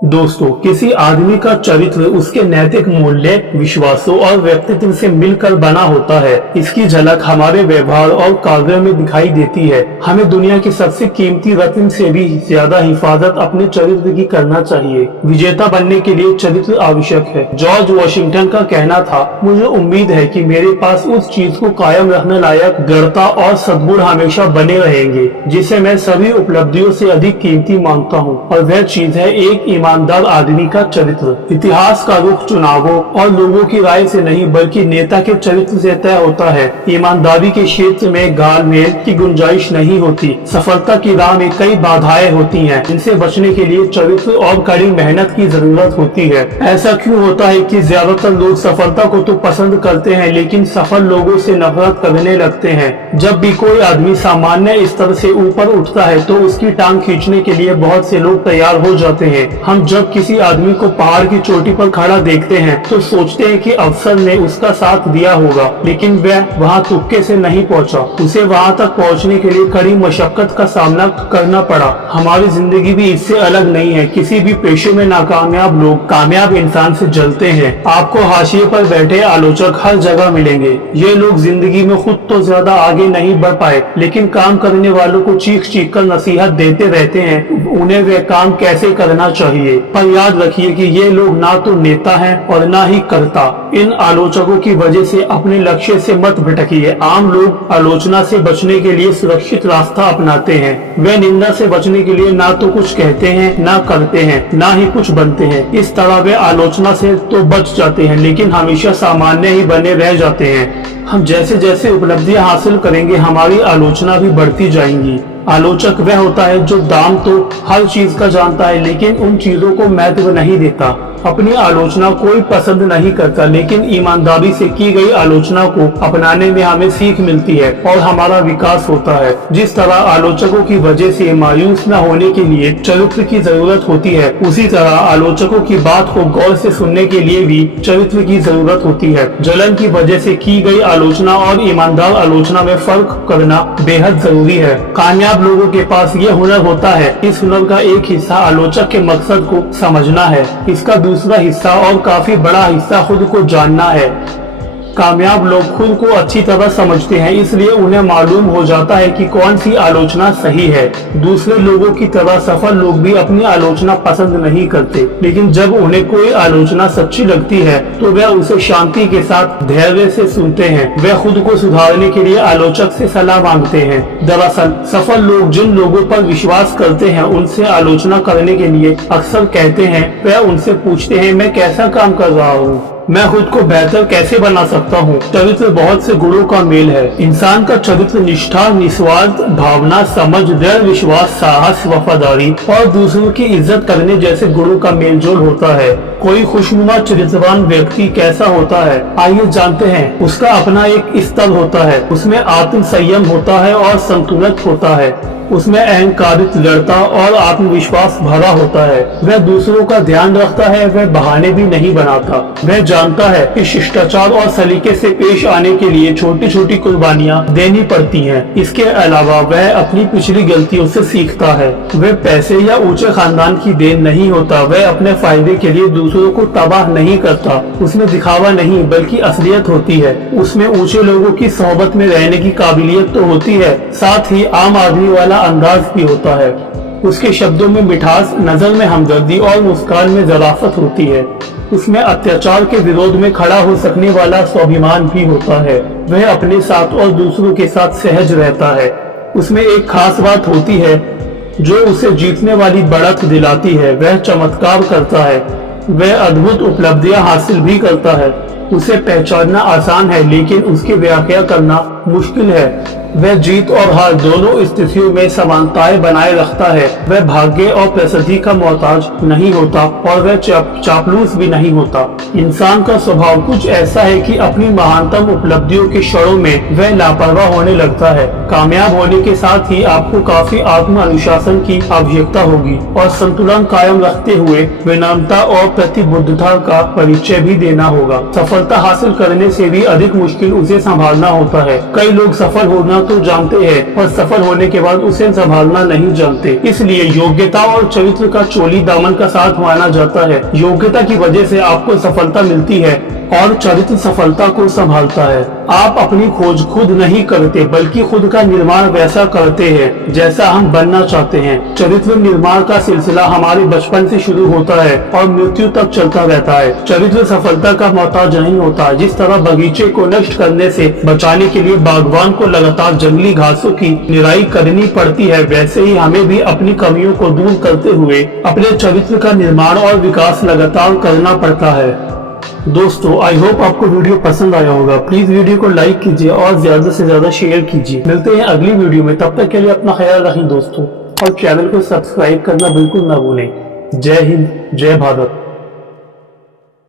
दोस्तों, किसी आदमी का चरित्र उसके नैतिक मूल्य, विश्वासों और व्यक्तित्व से मिलकर बना होता है। इसकी झलक हमारे व्यवहार और कार्यों में दिखाई देती है। हमें दुनिया की सबसे कीमती रत्न से भी ज्यादा हिफाजत अपने चरित्र की करना चाहिए। विजेता बनने के लिए चरित्र आवश्यक है। जॉर्ज वॉशिंगटन का कहना था, मुझे उम्मीद है कि मेरे पास उस चीज को कायम रखने लायक दृढ़ता और सद्गुण हमेशा बने रहेंगे जिसे मैं सभी उपलब्धियों से अधिक कीमती मानता हूँ, और वह चीज है एक ईमानदार आदमी का चरित्र। इतिहास का रुख चुनावों और लोगों की राय से नहीं बल्कि नेता के चरित्र से तय होता है। ईमानदारी के क्षेत्र में घालमेल की गुंजाइश नहीं होती। सफलता की राह में कई बाधाएं होती हैं, इनसे बचने के लिए चरित्र और कड़ी मेहनत की जरूरत होती है। ऐसा क्यों होता है कि ज्यादातर लोग सफलता को तो पसंद करते हैं लेकिन सफल लोगों से नफरत करने लगते हैं। जब भी कोई आदमी सामान्य स्तर से ऊपर उठता है तो उसकी टांग खींचने के लिए बहुत से लोग तैयार हो जाते हैं। हम जब किसी आदमी को पहाड़ की चोटी पर खड़ा देखते हैं तो सोचते हैं कि अफसर ने उसका साथ दिया होगा, लेकिन वह वहां तुक्के से नहीं पहुंचा। उसे वहां तक पहुंचने के लिए कड़ी मशक्कत का सामना करना पड़ा। हमारी जिंदगी भी इससे अलग नहीं है। किसी भी पेशे में नाकामयाब लोग कामयाब इंसान से जलते हैं। आपको हाशिए पर बैठे आलोचक हर जगह मिलेंगे। ये लोग जिंदगी में खुद तो ज्यादा आगे नहीं बढ़ पाए, लेकिन काम करने वालों को चीख चीख कर नसीहत देते रहते हैं उन्हें वे काम कैसे करना चाहिए। पर याद रखिए कि ये लोग ना तो नेता हैं और ना ही कर्ता। इन आलोचकों की वजह से अपने लक्ष्य से मत भटकिए। आम लोग आलोचना से बचने के लिए सुरक्षित रास्ता अपनाते हैं। वे निंदा से बचने के लिए ना तो कुछ कहते हैं, ना करते हैं, ना ही कुछ बनते हैं। इस तरह वे आलोचना से तो बच जाते हैं लेकिन हमेशा सामान्य ही बने रह जाते हैं। हम जैसे जैसे उपलब्धियां हासिल करेंगे हमारी आलोचना भी बढ़ती जाएंगी। आलोचक वह होता है जो दाम तो हर चीज का जानता है लेकिन उन चीजों को महत्व नहीं देता। अपनी आलोचना कोई पसंद नहीं करता, लेकिन ईमानदारी से की गई आलोचना को अपनाने में हमें सीख मिलती है और हमारा विकास होता है। जिस तरह आलोचकों की वजह से मायूस न होने के लिए चरित्र की जरूरत होती है, उसी तरह आलोचकों की बात को गौर से सुनने के लिए भी चरित्र की जरूरत होती है। जलन की वजह से की गई आलोचना और ईमानदार आलोचना में फर्क करना बेहद जरूरी है। कामयाब लोगों के पास ये हुनर होता है। इस हुनर का एक हिस्सा आलोचक के मकसद को समझना है। इसका दूसरा हिस्सा और काफी बड़ा हिस्सा खुद को जानना है। कामयाब लोग खुद को अच्छी तरह समझते हैं, इसलिए उन्हें मालूम हो जाता है कि कौन सी आलोचना सही है। दूसरे लोगों की तरह सफल लोग भी अपनी आलोचना पसंद नहीं करते, लेकिन जब उन्हें कोई आलोचना सच्ची लगती है तो वे उसे शांति के साथ धैर्य से सुनते हैं। वे खुद को सुधारने के लिए आलोचक से सलाह मांगते हैं। दरअसल सफल लोग जिन लोगों पर विश्वास करते हैं उनसे आलोचना करने के लिए अक्सर कहते हैं, वे उनसे पूछते हैं, मैं कैसा काम कर रहा हूँ, मैं खुद को बेहतर कैसे बना सकता हूँ। चरित्र बहुत से गुणों का मेल है। इंसान का चरित्र निष्ठा, निस्वार्थ भावना, समझ, दृढ़ विश्वास, साहस, वफादारी और दूसरों की इज्जत करने जैसे गुणों का मेलजोल होता है। कोई खुशनुमा चरित्रवान व्यक्ति कैसा होता है, आइए जानते हैं। उसका अपना एक स्तर होता है, उसमें आत्म संयम होता है और संतुलित होता है। उसमें अहंकारित दृढ़ता और आत्मविश्वास भरा होता है। वह दूसरों का ध्यान रखता है, वह बहाने भी नहीं बनाता। वह जानता है कि शिष्टाचार और सलीके से पेश आने के लिए छोटी छोटी कुर्बानियां देनी पड़ती हैं। इसके अलावा वह अपनी पिछली गलतियों से सीखता है। वह पैसे या ऊंचे खानदान की देन नहीं होता। वह अपने फायदे के लिए दूसरों को तबाह नहीं करता। उसमें दिखावा नहीं बल्कि असलियत होती है। उसमें ऊंचे लोगों की सोहबत में रहने की काबिलियत तो होती है, साथ ही आम आदमी वाला अंदाज भी होता है। उसके शब्दों में मिठास, नजर में हमदर्दी और मुस्कान में ज़राफ़त होती है। उसमें अत्याचार के विरोध में खड़ा हो सकने वाला स्वाभिमान भी होता है। वह अपने साथ और दूसरों के साथ सहज रहता है। उसमें एक खास बात होती है जो उसे जीतने वाली बढ़त दिलाती है। वह चमत्कार करता है, वह अद्भुत उपलब्धियां हासिल भी करता है। उसे पहचानना आसान है लेकिन उसकी व्याख्या करना मुश्किल है। वह जीत और हार दोनों स्थितियों में समानताएं बनाए रखता है। वह भाग्य और प्रसिद्धि का मोहताज नहीं होता और वह चापलूस भी नहीं होता। इंसान का स्वभाव कुछ ऐसा है कि अपनी महानतम उपलब्धियों के क्षणों में वह लापरवाह होने लगता है। कामयाब होने के साथ ही आपको काफी आत्म अनुशासन की आवश्यकता होगी और संतुलन कायम रखते हुए विनम्रता और प्रतिबद्धता का परिचय भी देना होगा। सफलता हासिल करने से भी अधिक मुश्किल उसे संभालना होता है। कई लोग सफल होना तो जानते हैं और सफल होने के बाद उसे संभालना नहीं जानते। इसलिए योग्यता और चरित्र का चोली दामन का साथ माना जाता है। योग्यता की वजह से आपको सफलता मिलती है और चरित्र सफलता को संभालता है। आप अपनी खोज खुद नहीं करते बल्कि खुद का निर्माण वैसा करते हैं जैसा हम बनना चाहते हैं। चरित्र निर्माण का सिलसिला हमारे बचपन से शुरू होता है और मृत्यु तक चलता रहता है। चरित्र सफलता का मोहताज नहीं होता। जिस तरह बगीचे को नष्ट करने से बचाने के लिए बागवान को लगातार जंगली घासों की निराई करनी पड़ती है, वैसे ही हमें भी अपनी कमियों को दूर करते हुए अपने चरित्र का निर्माण और विकास लगातार करना पड़ता है। दोस्तों, आई होप आपको वीडियो पसंद आया होगा। प्लीज वीडियो को लाइक कीजिए और ज्यादा से ज्यादा शेयर कीजिए। मिलते हैं अगली वीडियो में, तब तक के लिए अपना ख्याल रखें दोस्तों, और चैनल को सब्सक्राइब करना बिल्कुल ना भूलें। जय हिंद, जय भारत।